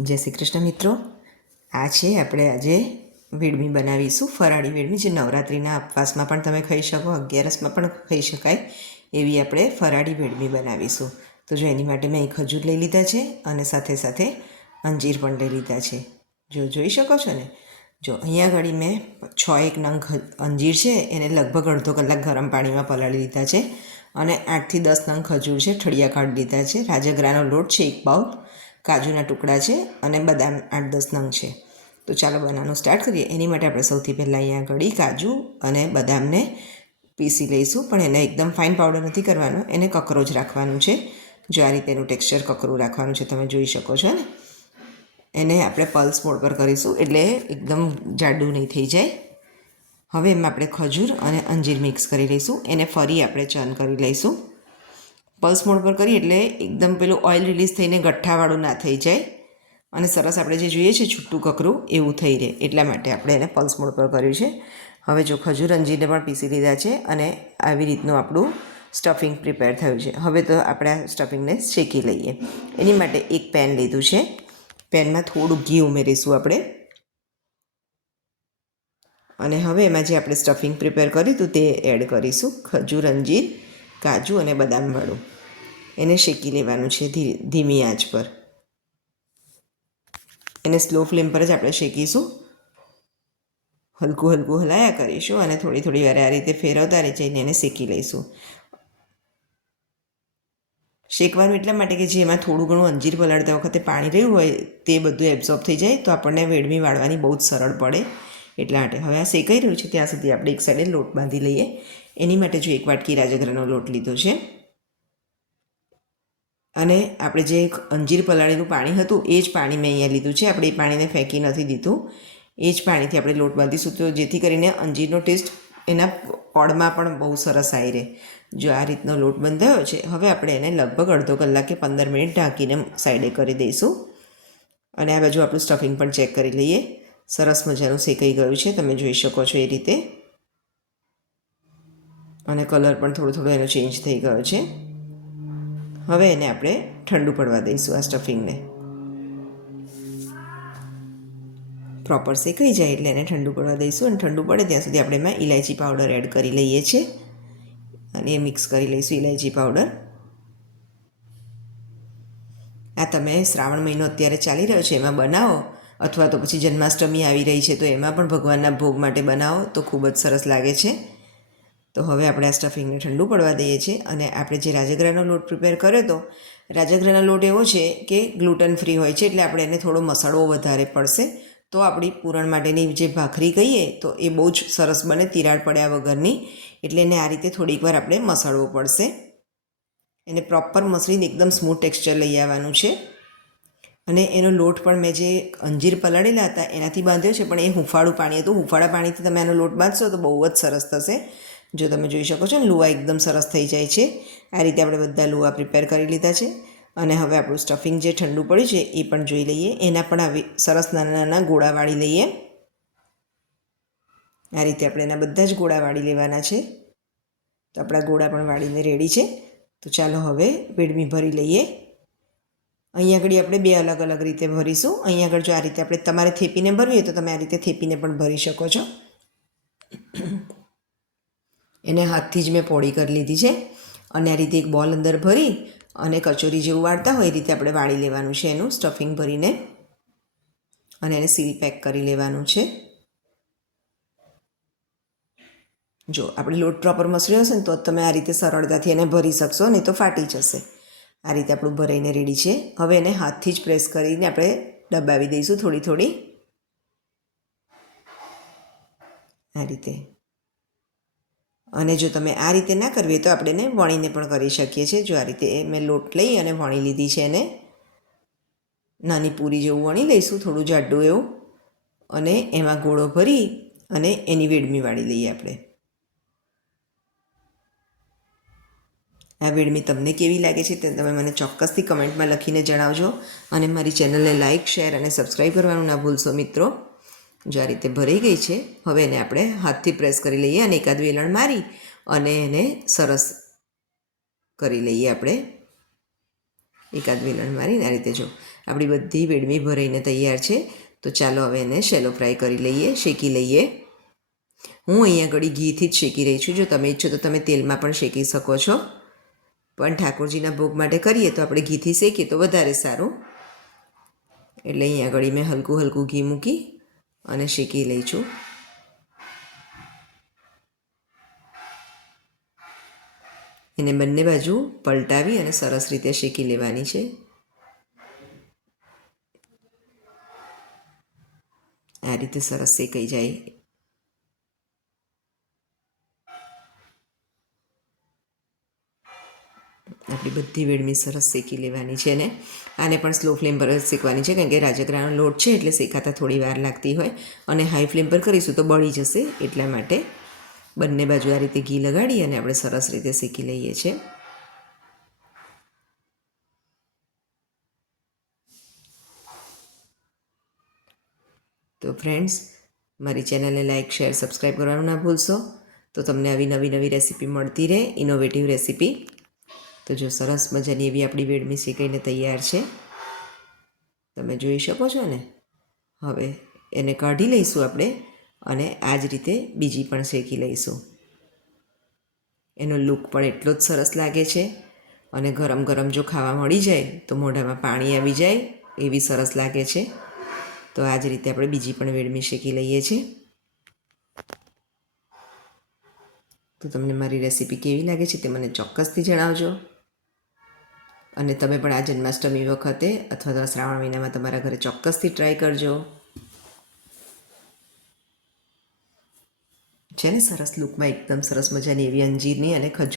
જય શ્રી કૃષ્ણ મિત્રો. આ છે આપણે આજે વેડમી બનાવીશું, ફરાળી વેડમી, જે નવરાત્રિના ઉપવાસમાં પણ તમે ખાઈ શકો, અગિયારસમાં પણ ખાઈ શકાય, એવી આપણે ફરાળી વેડમી બનાવીશું. તો જો એની માટે મેં અહીં ખજૂર લઈ લીધા છે અને સાથે સાથે અંજીર પણ લઈ લીધા છે. જો જોઈ શકો છો ને? જો અહીંયા આગળ મેં છ એક નંગ અંજીર છે, એને લગભગ અડધો કલાક ગરમ પાણીમાં પલાળી લીધા છે અને આઠથી દસ નંગ ખજૂર છે, ઠળિયા કાઢી લીધા છે. રાજગરાનો લોટ છે એક બાઉલ. કાજુના ટુકડા છે અને બદામ આઠ દસ નંગ છે. તો ચાલો બનાવવાનું સ્ટાર્ટ કરીએ. એની માટે આપણે સૌથી પહેલાં અહીંયા આગળ કાજુ અને બદામને પીસી લઈશું, પણ એને એકદમ ફાઇન પાવડર નથી કરવાનો. એને કકરો જ રાખવાનું છે. જો આ રીતે એનું ટેક્સચર કકરું રાખવાનું છે, તમે જોઈ શકો છો ને. એને આપણે પલ્સ મોડ પર કરીશું, એટલે એકદમ જાડું નહીં થઈ જાય. હવે એમાં આપણે ખજૂર અને અંજીર મિક્સ કરી લઈશું. એને ફરી આપણે ચર્ન કરી લઈશું. પલ્સ મોડ પર કરીએ એટલે એકદમ પેલું ઓઇલ રિલીઝ થઈને ગઠ્ઠાવાળું ના થઈ જાય. અને સરસ આપણે જે જોઈએ છે છૂટું કકરું, એવું થઈ રહે. એટલા માટે આપણે એને પલ્સ મોડ પર કર્યું છે. હવે જો ખજૂર અંજીરને પણ પીસી લીધા છે અને આવી રીતનું આપણું સ્ટફિંગ પ્રિપેર થયું છે. હવે તો આપણે આ સ્ટફિંગને શેકી લઈએ. એની માટે એક પેન લીધું છે. પેનમાં થોડું ઘી ઉમેરીશું આપણે. અને હવે એમાં જે આપણે સ્ટફિંગ પ્રિપેર કર્યું હતું તે એડ કરીશું. ખજૂર અંજીર કાજુ અને બદામવાળું એને શેકી લેવાનું છે ધીમી આંચ પર. એને સ્લો ફ્લેમ પર જ આપણે શેકીશું. હલકું હલકું હલાયા કરીશું અને થોડી થોડી વાર આ રીતે ફેરવતા રહી જઈને એને શેકી લઈશું. શેકવાનું એટલા માટે કે જેમાં થોડું ઘણું અંજીર પલાળતા વખતે પાણી રહ્યું હોય તે બધું એબ્ઝોર્બ થઈ જાય તો આપણને વેડમી વાળવાની બહુ જ સરળ પડે. એટલા માટે હવે આ શેકાઈ રહ્યું છે ત્યાં સુધી આપણે એક સાઈડે લોટ બાંધી લઈએ. એની માટે જો એક વાટકી રાજગરાનો લોટ લીધો છે. અને આપણે જે અંજીર પલાળેલું પાણી હતું, એ જ પાણી મેં અહીંયા લીધું છે. આપણે એ પાણીને ફેંકી નથી દીધું. એ જ પાણીથી આપણે લોટ બાંધીશું તો જેથી કરીને અંજીરનો ટેસ્ટ એના પડમાં પણ બહુ સરસ આવી રહે. જો આ રીતનો લોટ બંધાયો છે, હવે આપણે એને લગભગ અડધો કલાક કે પંદર મિનિટ ઢાંકીને સાઈડે કરી દઈશું. અને આ બાજુ આપણું સ્ટફિંગ પણ ચેક કરી લઈએ. સરસ મજાનું શેકાઈ ગયું છે, તમે જોઈ શકો છો એ રીતે. અને કલર પણ થોડો થોડો એનો ચેન્જ થઈ ગયો છે. હવે એને આપણે ઠંડુ પડવા દઈશું આ સ્ટફિંગને. પ્રોપર શેકાઈ જાય એટલે એને ઠંડુ પડવા દઈશું અને ઠંડુ પડે ત્યાં સુધી આપણે એમાં ઇલાયચી પાવડર એડ કરી લઈએ છીએ. અને એ મિક્સ કરી લઈશું ઇલાયચી પાવડર. આ તમે શ્રાવણ મહિનો અત્યારે ચાલી રહ્યો છે, એમાં બનાવો. અથવા તો પછી જન્માષ્ટમી આવી રહી છે, તો એમાં પણ ભગવાનના ભોગ માટે બનાવો, તો ખૂબ જ સરસ લાગે છે. તો હવે આપણે આ સ્ટફિંગને ઠંડુ પડવા દઈએ છીએ અને આપણે જે રાજગરાનો લોટ પ્રિપેર કર્યો તો રાજગરાનો લોટ એવો છે કે ગ્લુટન ફ્રી હોય છે એટલે આપણે એને થોડો મસાળો વધારે પડશે. તો આપણી પૂરણ માટેની જે ભાખરી કહીએ તો એ બહુ જ સરસ બને, તિરાડ પડ્યા વગરની. એટલે એને આ રીતે થોડીક વાર આપણે મસાળવો પડશે. એને પ્રોપર મસળીને એકદમ સ્મૂથ ટેક્સચર લઈ આવવાનું છે. અને એનો લોટ પણ મેં જે અંજીર પલાળેલા હતા, એનાથી બાંધ્યો છે, પણ એ હુંફાળું પાણી હતું. હુંફાળા પાણીથી તમે આનો લોટ બાંધશો તો બહુ જ સરસ થશે. જો તમે જોઈ શકો છો ને લુવા એકદમ સરસ થઈ જાય છે. આ રીતે આપણે બધા લુવા પ્રિપેર કરી લીધા છે. અને હવે આપણું સ્ટફિંગ જે ઠંડુ પડ્યું છે, એ પણ જોઈ લઈએ. એના પણ આવી સરસ નાના નાના ગોળા વાળી લઈએ. આ રીતે આપણે એના બધા જ ગોળા વાળી લેવાના છે. તો આપણા ગોળા પણ વાળીને રેડી છે. તો ચાલો હવે વેડમી ભરી લઈએ. અહીંયા આગળ આપણે બે અલગ અલગ રીતે ભરીશું. અહીંયા આગળ જો આ રીતે આપણે તમારે થેપીને ભરવી હોય તો તમે આ રીતે થેપીને પણ ભરી શકો છો. એને હાથથી જ મેં પોળી કરી લીધી છે. અને આ રીતે એક બોલ અંદર ભરી અને કચોરી જેવું વાળતા હોય એ રીતે આપણે વાળી લેવાનું છે એનું સ્ટફિંગ ભરીને. અને એને સીલ પેક કરી લેવાનું છે. જો આપણે લોટ પ્રોપર મસળ્યો હશે ને તો તમે આ રીતે સરળતાથી એને ભરી શકશો, નહીં તો ફાટી જશે. આ રીતે આપણું ભરાઈને રેડી છે. હવે એને હાથથી જ પ્રેસ કરીને આપણે દબાવી દઈશું થોડી થોડી. આ રીતે. અને જો તમે આ રીતે ના કરવી તો આપણે એને વણીને પણ કરી શકીએ છીએ. જો આ રીતે મેં લોટ લઈ અને વણી લીધી છે એને. નાની પૂરી જેવું વણી લઈશું, થોડું જાડું એવું. અને એમાં ગોળો ભરી અને એની વેડમી વાળી લઈએ આપણે. આ વેડમી તમને કેવી લાગે છે તે તમે મને ચોક્કસથી કમેન્ટમાં લખીને જણાવજો અને મારી ચેનલને લાઇક શેર અને સબસ્ક્રાઈબ કરવાનું ના ભૂલશો મિત્રો. જો આ રીતે ભરાઈ ગઈ છે, હવે એને આપણે હાથથી પ્રેસ કરી લઈએ અને એકાદ વેલણ મારી અને એને સરસ કરી લઈએ આપણે. એકાદ વેલણ મારીને આ રીતે જો આપણી બધી વેડમી ભરાઈને તૈયાર છે, તો ચાલો હવે એને શેલો ફ્રાય કરી લઈએ, શેકી લઈએ. હું અહીંયા આગળ ઘીથી જ શેકી રહી છું. જો તમે ઈચ્છો તો તમે તેલમાં પણ શેકી શકો છો. પણ ઠાકોરજીના ભોગ માટે કરીએ તો આપણે ઘીથી શેકીએ તો વધારે સારું. એટલે અહીંયા આગળ મેં હલકું હલકું ઘી મૂકી અને શેકી લઈ છું. એને બંને બાજુ પલટાવી અને સરસ રીતે શેકી લેવાની છે. આ રીતે સરસ શેકાઈ જાય. આપણી બધી વેડમી સરસ શેકી લેવાની છે ને આને પણ સ્લો ફ્લેમ પર જ શેકવાની છે, કારણ કે રાજગરાનો લોટ છે એટલે શેકાતા થોડી વાર લાગતી હોય. અને હાઈ ફ્લેમ પર કરીશું તો બળી જશે, એટલા માટે બંને બાજુ આ રીતે ઘી લગાડી અને આપણે સરસ રીતે શેકી લઈએ છીએ તો ફ્રેન્ડ્સ મારી ચેનલને લાઇક શેર સબસ્ક્રાઈબ કરવાનું ના ભૂલશો. તો તમને આવી નવી નવી રેસીપી મળતી રહે ઇનોવેટિવ રેસીપી તો જો સરસ મજાની એવી આપણી વેડમી શેકાઈને તૈયાર છે. તમે જોઈ શકો છો ને? હવે એને કાઢી લઈશું આપણે અને આ જ રીતે બીજી પણ શેકી લઈશું. એનો લુક પણ એટલો જ સરસ લાગે છે અને ગરમ ગરમ જો ખાવા મળી જાય તો મોઢામાં પાણી આવી જાય એવી સરસ લાગે છે. તો આ જ રીતે આપણે બીજી પણ વેડમી શેકી લઈએ છીએ. તો તમને મારી રેસીપી કેવી લાગે છે તે મને ચોક્કસથી જણાવજો. અને તમે પણ આ જન્માષ્ટમી વખતે અથવા તો શ્રાવણ મહિનામાં તમારા ઘરે ચોક્કસથી ટ્રાય કરજો. છે ને સરસ લુકમાં એકદમ સરસ મજાની એવી અંજીરની અને ખજૂર